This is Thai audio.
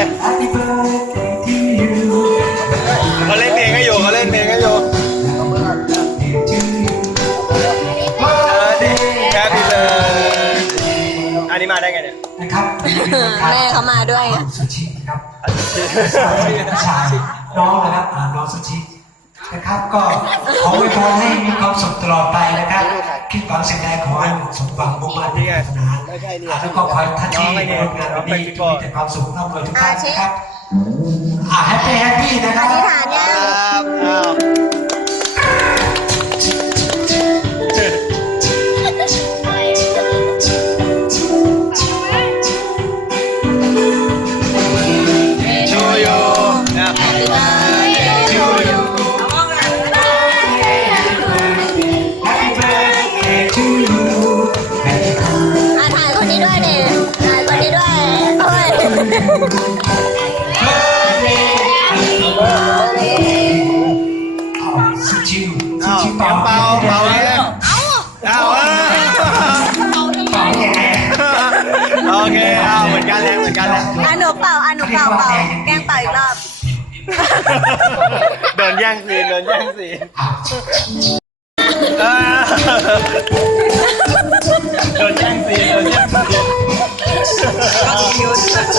Happy birthday to you เขาเล่นเพลงให้อยู่เขาเล่นเพลงให้อยู่ Birthday to you เออดิแฮปปี้เบิร์ดอันนี้มาได้ไงเนี่ยนะครับแม่เขามาด้วยไงสุชินะครับชายน้องนะครับอ่าน้องสุชิ นะครับ ก็ขออวยพรให้มีความสุขตลอดไปนะครับ คิดหวังสิ่งใดขอให้สมหวังมุ่งมั่นในปรารถนาอ่าแล้วก็ขอให้ท่านที่ร่วมงานวันนี้มีแต่ความสุขร่ำรวยทุกท่านนะครับอ่าแฮปปี้แฮปปี้นะครับอธิษฐานยังครับ เลยเหมือนกันเลย อ่ะหนูเป่าอ่ะหนูเป่าเป่าแกล้งเป่าอีกรอบ โดนแย่งซีนโดนแย่งซีน อ่ะ เออโดนแย่งซีนโดนแย่งซี